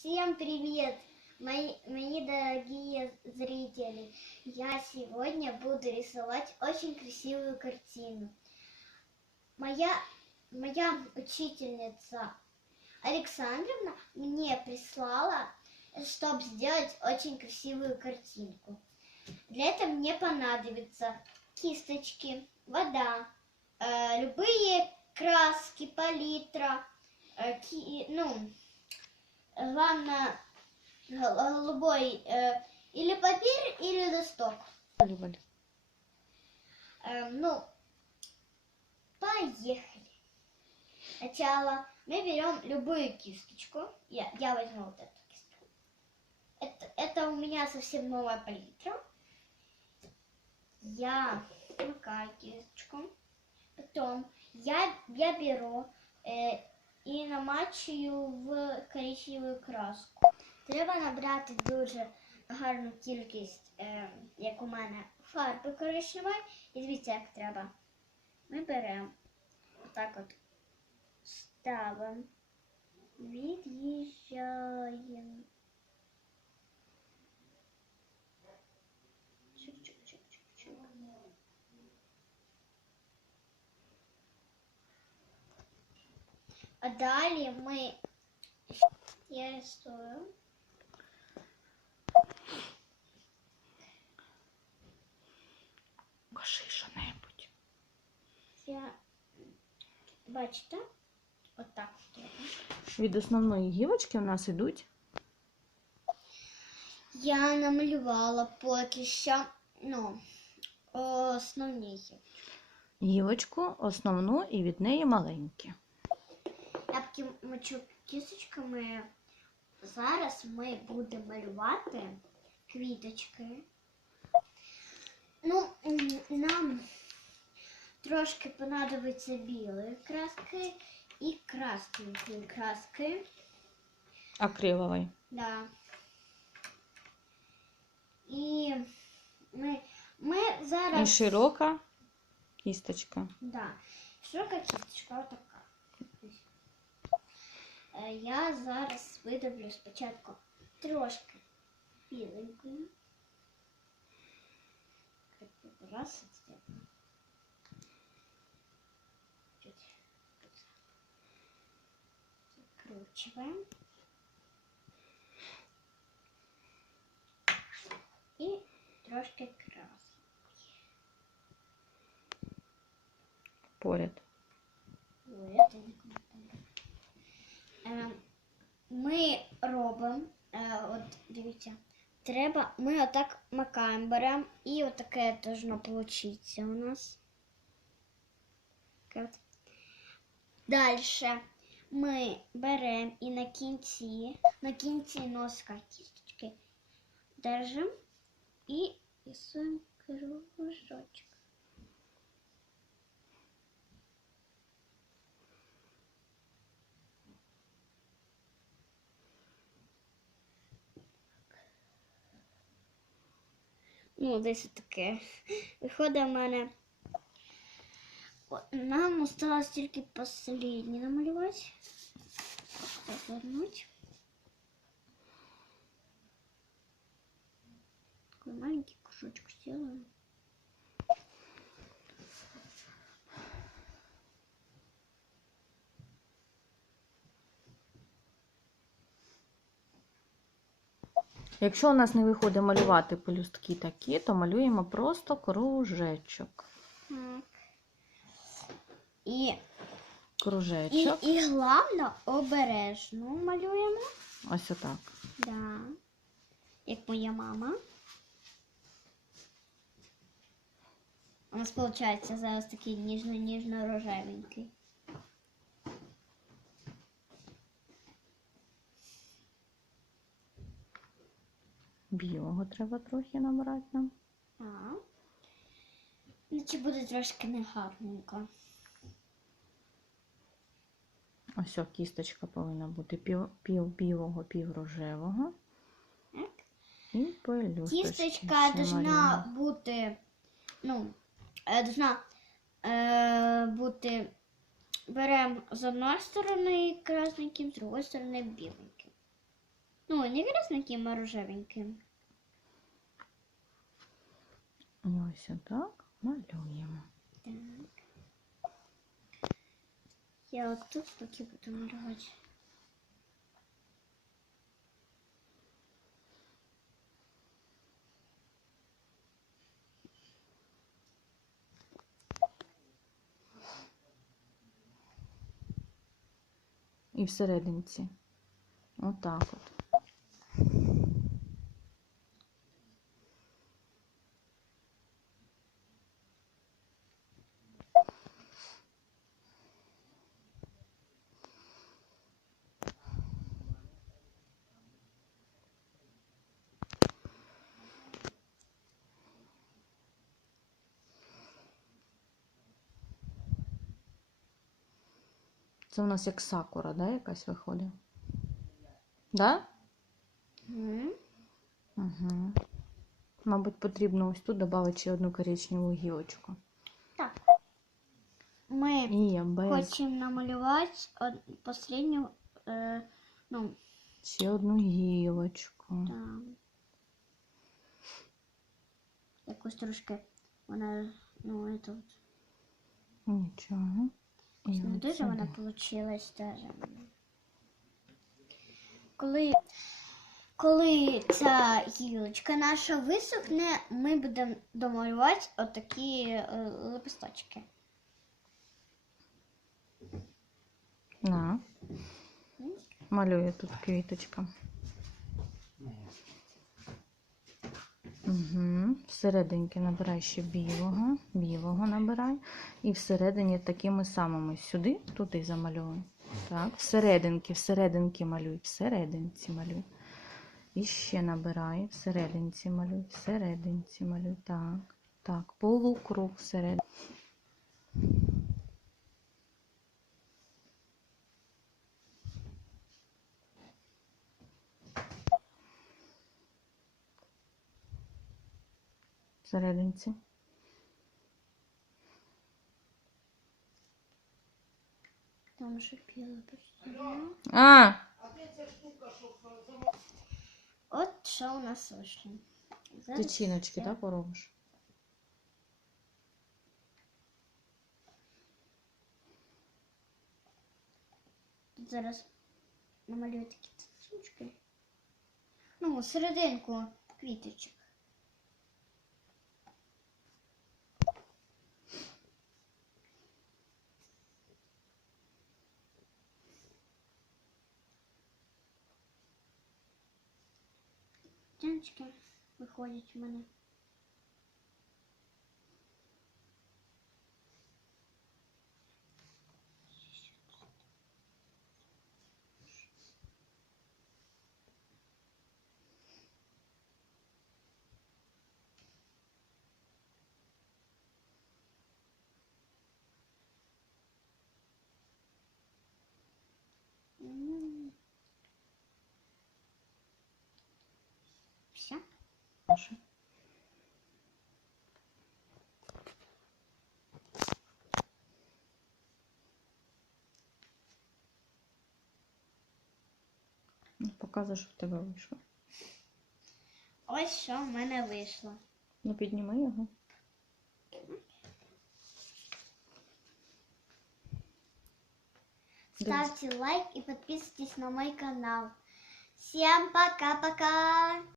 Всем привет, мои, мои дорогие зрители! Я сегодня буду рисовать очень красивую картину. Моя, моя учительница Александровна мне прислала, чтобы сделать очень красивую картинку. Для этого мне понадобятся кисточки, вода, э, любые краски, палитра, э, ки- ну, гол- голубой э, или папир, или листок. Э, ну, поехали. Сначала мы берем любую кисточку. Я, я возьму вот эту кисточку. Это, это у меня совсем новая палитра. Я макаю кисточку. Потом я, я беру е, і намачую в коричневу краску. Треба набрати дуже гарну кількість, е, як у мене, фарби коричневої. І дивіться, як треба. Ми беремо отак от ставимо, від'їжджаємо. А далі ми я рисую. Кажи що-небудь. Я бачите? Отак. Від основної гілочки у нас йдуть Я намалювала поки що ну, основні. гілки. гілочку, основну і від неї маленькі. Кісточками. Зараз ми будемо малювати квіточки. Ну, нам трошки понадобиться білої краски і красної краски. Акриловий. Да. І ми, ми І зараз. широка кісточка. Да. Широка кісточка отака. Е, Я зараз видавлю спочатку трошки біленькою. Раз, закручиваем. И трошки краски. Поряд. Ой, это не коментар. Е, Ми робимо, е, от дивіться, треба, ми отак макаємо, беремо і отаке должно получиться у нас. Далі ми беремо і на кінці, на кінці носка кісточки держимо і рисуємо кружочок. Ну, десь таке. Виходить в мене. О, Нам осталось тільки последній намалювати. Повернуть. Такой маленький кружочек сделаем. Якщо у нас не виходить малювати пелюстки такі, то малюємо просто кружечок. І, і, і головне обережно малюємо. Ось отак. Да. Як моя мама. У нас виходить зараз такий ніжно-ніжно-рожевенький. Білого треба трохи набрати нам. А. Наче буде трошки негарненько. Ось о, кісточка повинна бути пів, пів білого, пів рожевого. Так. І пелюсточки. Кісточка малюємо. бути, ну, е, должна е, бути, беремо з одної сторони красненьким, з другої сторони біленьким. Ну, не красненьким, а рожевеньким. І ось отак малюємо. Так. Я от тут поки буду малювати. І всерединці. Отак от. Це у нас як сакура, да, якась виходить? Да? Угу. Угу. Мабуть, потрібно ось тут додати ще одну коричневу гілочку. Так. Ми І без хочемо намалювати последню, е, ну, ще одну гілочку. там. Якось трошки вона, ну, це от. Нічого. Не дуже вона получилась даже. Коли, коли ця гілочка наша висохне, ми будемо домалювати отакі е, лепесточки. На. Малюю тут квіточка. Угу. Всерединки набирай ще білого, білого набирай. І всередині такими самими сюди, туди замальовуй. Так, всерединки, всерединки малюй, всерединці малюй. І ще набирай, всерединці малюй, всерединці малюй. Так, так, полукруг всередині. Всерединці. Там же біле почти. А! От що у нас вийшло. Зараз Тичиночки, я- так, поробиш? Тут зараз намалюю такі цицючки. Ну, серединку квіточок. Тяночки виходять в мене. Маша? Ну, Показуй, що в тебе вийшло. Ось що в мене вийшло. Ну, підніми його. Ставьте лайк и подписывайтесь на мой канал. Всем пока-пока!